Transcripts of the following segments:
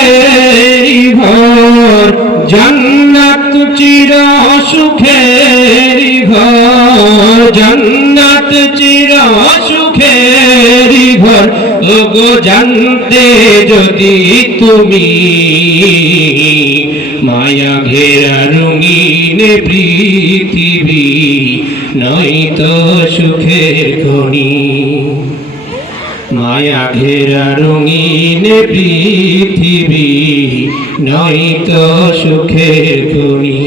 সুখের ঘর, জান্নাত চির সুখের ঘর, জান্নাত চির সুখের ঘর। ওগো জানতে যদি তুমি মায়া ঘেরা রঙিন পৃথিবী নয়তো সুখের খনি, মায়া ঘেরা রঙিন পৃথিবী নয়তো সুখের খনি।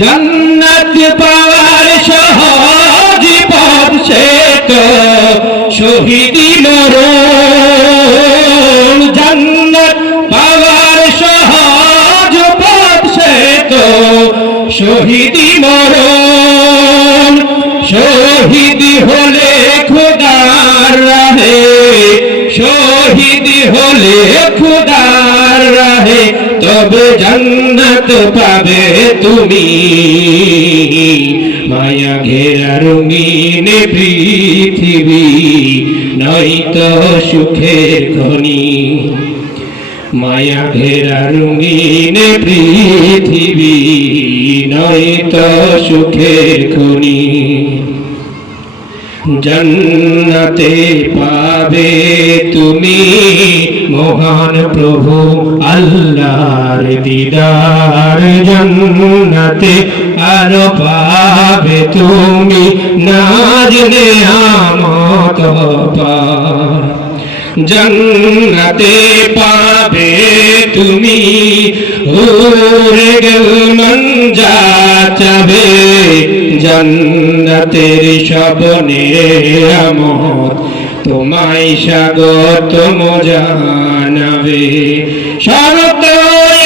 জান্নাত পাওয়ার সহজ পথ সে তো শহীদি মরণ, জান্নাত পাওয়ার সহজ পথ সে তো শহীদি মরণ। শহীদ হলে খোদার রাহে, শহীদ হলে খোদার রাহে, তবে জান্নাত পাবে তুমি মায়া ঘেরা রঙিন পৃথিবী নয়তো সুখের খনি, মায়া ঘেরা রঙিন পৃথিবী নয়তো সুখের খনি। জান্নাতে পাবে তুমি মহান প্রভু আল্লাহর দিদার, জান্নাতে আরো পাবে তুমি নাজ নেয়ামত পার। জান্নাতে পাবে তুমি হুরে গেল মন যা চাবে, জান্নাতের সব নেয়ামত তোমায় স্বাগতম জানাবে। শরত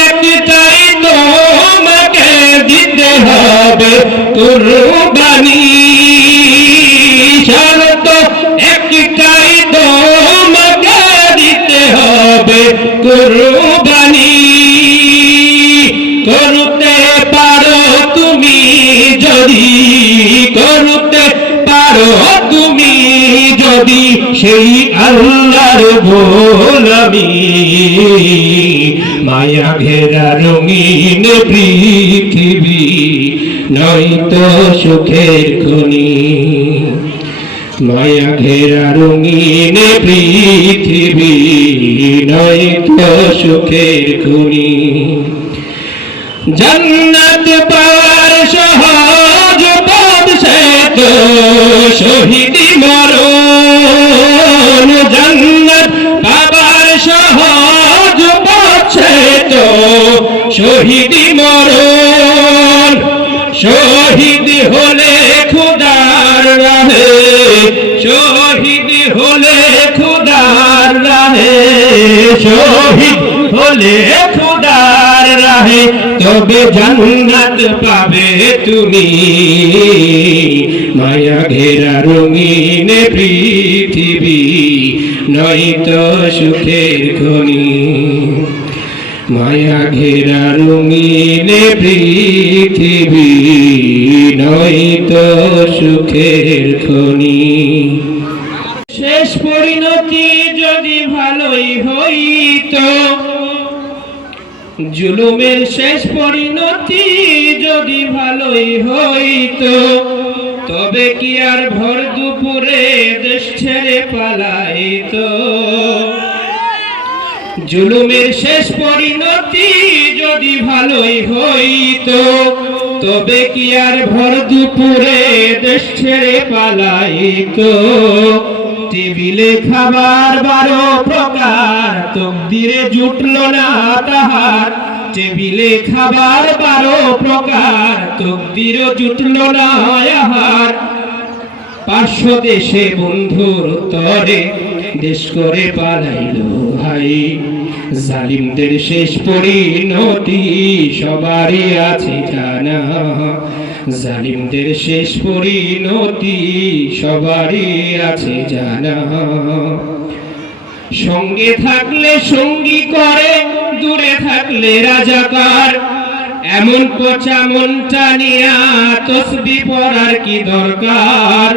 একটাই তোমাকে দিতে হবে কুরবানি, শরত একটাই তোমাকে দিতে হবে কুরবানি। করতে পারো তুমি যদি, করতে পারো তুমি যদি সেই আল্লাহর গোলামি, মায়া ঘেরা রঙিন পৃথিবী নয়তো সুখের খনি, মায়া ঘেরা রঙিন পৃথিবী নয়তো সুখের খনি। জান্নাত পাওয়ার সহজ পথ সে তো শহীদি মরণ, জান্নাত পাওয়ার সহজ পথ সে তো শহীদি মরণ। শহীদ হলে খোদার রাহে, শহীদ হলে খোদার রাহে, শহীদ হলে খোদার রাহে, তবে জান্নাত পাবে তুমি মায়া ঘেরা রঙিন পৃথিবী নয়তো সুখের খনি, মায়া ঘেরা রঙিন পৃথিবী নয়তো সুখের খনি। শেষ পরিণতি যদি ভালোই হইতো, জুলুমের শেষ পরিণতি যদি ভালোই হইতো, তবে কি আর ভর দুপুরে দেশ ছেড়ে পালাইতো। জুলুমের শেষ পরিণতি যদি ভালোই হইতো, তবে কি আর ভর দুপুরে দেশ ছেড়ে পালাইতো। টেবিলে খাবার 12 প্রকার, তকদিরে জুটলো না তাহার। টেবিলে খাবার 12 প্রকার, তকদিরে জুটলো না আহার। পার্শ্ব দেশে বন্ধুর তরে দেশ করে পালাইলো হাই, জালিমদের শেষ পরিণতি সবারই আছে জানা, জালিমদের শেষ পরিণতি সবারই আছে জানা। সঙ্গে থাকলে সঙ্গী করে, দূরে থাকলে রাজাকার, এমন পচা মনটা নিয়া তসবিহ পড়ার কি দরকার।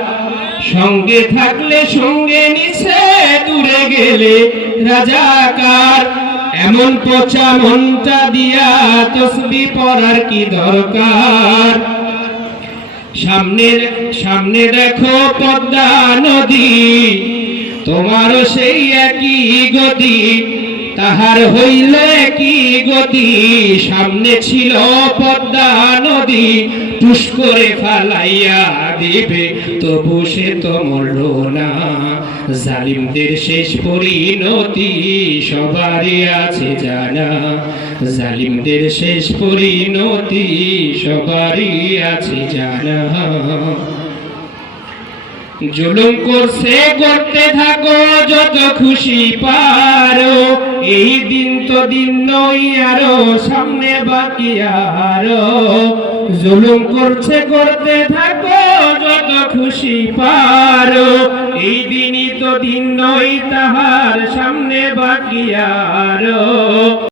সঙ্গে থাকলে সঙ্গে নিছে, দূরে গেলে রাজাকার, এমন পচা মনটা দিয়া তসবিহ পড়ার কি দরকার? সামনে দেখো পদ্মা নদী, তোমারও সেই একই গতি, তাহার হইল একই গতি। সামনে ছিল পদ্মা নদী, টুস করে ফালাইয়া দিবে, তবু সে তো মরল না। জালিমদের শেষ পরিণতি সবারই আছে জানা, জালিমদের শেষ পরিণতি সবারই আছে জানা। জুলুম করছে করতে থাকো যত খুশি পারো, এই দিন তো দিন নই আরো, সামনে বাকি আরো। জুলুম করছে করতে থাকো যত খুশি পারো, এই দিনই তো দিন নই তাহার, সামনে বাকি আরো।